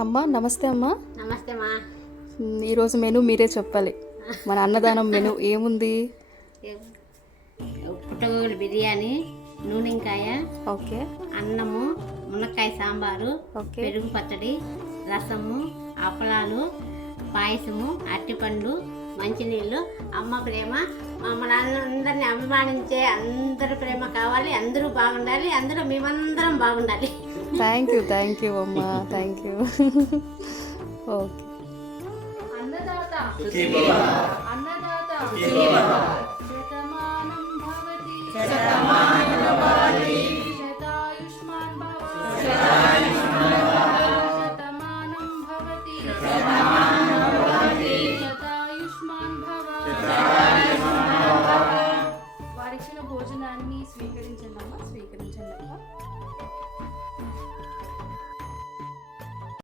అమ్మా నమస్తే అమ్మా. నమస్తే మా. ఈరోజు మెను మీరే చెప్పాలి. మన అన్నదానం మెను ఏముంది? పుట్టగోగులు బిర్యానీ, నూనెంకాయ, ఓకే, అన్నము, మునక్కాయ సాంబారు, ఓకే, పెరుగు పచ్చడి, రసము, అప్పలాలు, పాయసము, అరటిపండ్లు, మంచినీళ్ళు. అమ్మ ప్రేమ మమ్మల్ని అందరినీ అభిమానించే అందరి ప్రేమ కావాలి. అందరూ బాగుండాలి, అందరూ మేమందరం బాగుండాలి. థ్యాంక్ యూ అమ్మా, థ్యాంక్ యూ. ఓకే. అన్నదాత అన్నదాత శతమానం భవతి శతాయుష్మాన్ భవ